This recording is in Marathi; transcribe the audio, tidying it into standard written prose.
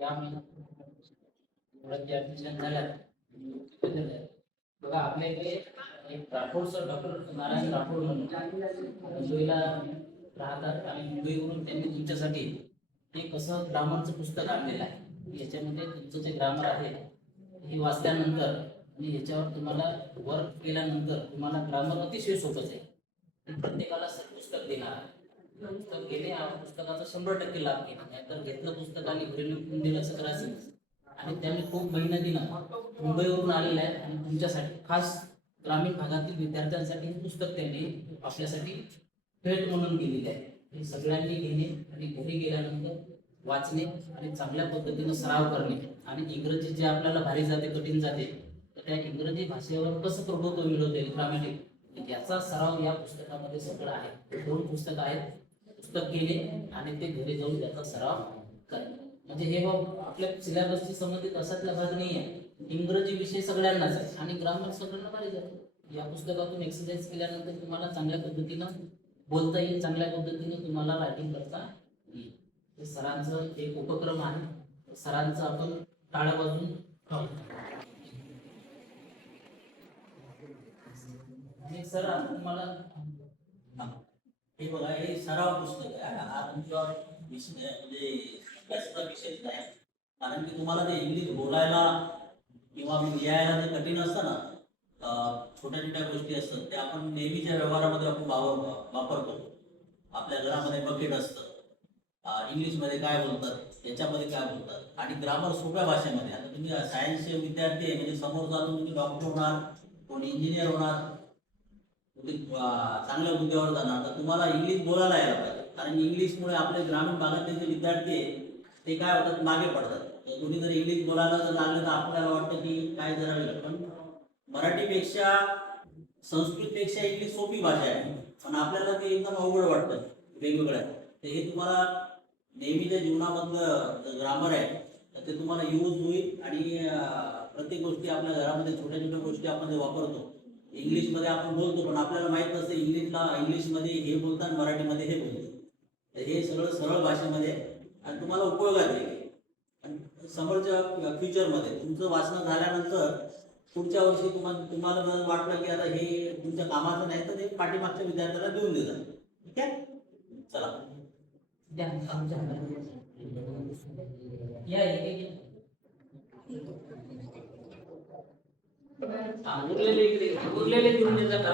या महिन्यात जे ऍडमिशन झाल्या बघा आपल्या इकडे एक राठोड सर डॉक्टर नारायण राठोड म्हणून मुंबईला राहतात आणि मुंबईवरून त्यांनी तुमच्यासाठी एक असं ग्रामरचं पुस्तक आणलेलं आहे. याच्यामध्ये तुमचं जे ग्रामर आहे हे वाचल्यानंतर आणि याच्यावर तुम्हाला वर्क केल्यानंतर तुम्हाला ग्रामर अतिशय सोपंच आहे. प्रत्येकाला सर पुस्तक देणार आहे. पुस्तक घेणे हा पुस्तकाचा 100% लाभ घेणे, नाहीतर घेतलं पुस्तक आणि घरी लिहून दिलं असं करायचं. आणि त्यांनी खूप मेहनतीनं मुंबईवरून आलेलं आहे आणि तुमच्यासाठी खास ग्रामीण भागातील विद्यार्थ्यांसाठी हे पुस्तक त्यांनी आपल्यासाठी भेट म्हणून केलेले आहे. हे सगळ्यांनी घेणे आणि घरी गेल्यानंतर वाचणे आणि चांगल्या पद्धतीनं सराव करणे आणि इंग्रजी जे आपल्याला भारी जाते कठीण जाते तर त्या इंग्रजी भाषेवर कसं प्रभुत्व मिळवता येईल ग्रामीण याचा सराव या पुस्तकामध्ये सगळं आहे. 2 पुस्तक आहेत. पुस्तक गेले आणि ते घरी जाऊन त्याचा सराव करणे म्हणजे हे आपल्या सिलेबसशी संबंधित असातला भाग नाही आहे. इंग्रजी विषय सगळ्यांनाच आहे आणि ग्रामर सगळ्यांना भारी जातो. या पुस्तकातून एक्सरसाइज केल्यानंतर तुम्हाला चांगल्या पद्धतीनं बोलता येईल, चांगल्या पद्धतीनं तुम्हाला रायटिंग करता येईल. हे सरांचं एक उपक्रम आहे. सरांचं आपण टाळ्या वाजवून सर तुम्हाला हे बघा हे सराव पुस्तक आहे. हा तुमचा विषय म्हणजे जास्त विषय नाही, कारण की तुम्हाला ते इंग्लिश बोलायला किंवा लिहायला जे कठीण असतं ना, छोट्या छोट्या गोष्टी असतात त्या आपण नेहमीच्या व्यवहारामध्ये आपण वापरतो. आपल्या घरामध्ये बकेट असतं, इंग्लिशमध्ये काय बोलतात, याच्यामध्ये काय बोलतात आणि ग्रामर सोप्या भाषेमध्ये. आता तुम्ही सायन्सचे विद्यार्थी आहे म्हणजे समोर जाऊन तुम्ही डॉक्टर होणार, कोणी इंजिनियर होणार, चांगल्या मुद्द्यावर जाणार, तर तुम्हाला इंग्लिश बोलायला यायला पाहिजे. कारण इंग्लिशमुळे आपले ग्रामीण भागातले जे विद्यार्थी आहे ते काय होतात, मागे पडतात. कोणी जर इंग्लिश बोलायला जर लागलं तर आपल्याला वाटतं की काय जरा वेगळं, पण मराठीपेक्षा संस्कृतपेक्षा इंग्लिश सोपी भाषा आहे, पण आपल्याला ते एकदम अवघड वाटतं वेगवेगळं. तर हे तुम्हाला नेहमीच्या जीवनामधलं ग्रामर आहे तर ते तुम्हाला यूज होईल आणि प्रत्येक गोष्टी आपल्या घरामध्ये छोट्या छोट्या गोष्टी आपण जे वापरतो इंग्लिशमध्ये आपण बोलतो, पण आपल्याला माहित नसतं इंग्लिशमध्ये हे बोलतात, मराठीमध्ये हे बोलतात. तर हे सगळं सरळ भाषेमध्ये आणि तुम्हाला उपयोगात येईल. आणि समोरच्या फ्युचरमध्ये तुमचं वाचन झाल्यानंतर पुढच्या वर्षी तुम्हाला जर वाटलं की आता हे तुमच्या कामाचं नाही तर ते पाठीमागच्या विद्यार्थ्याला देऊन देतात. ठीक आहे, चला उरलेले घेऊन येतात.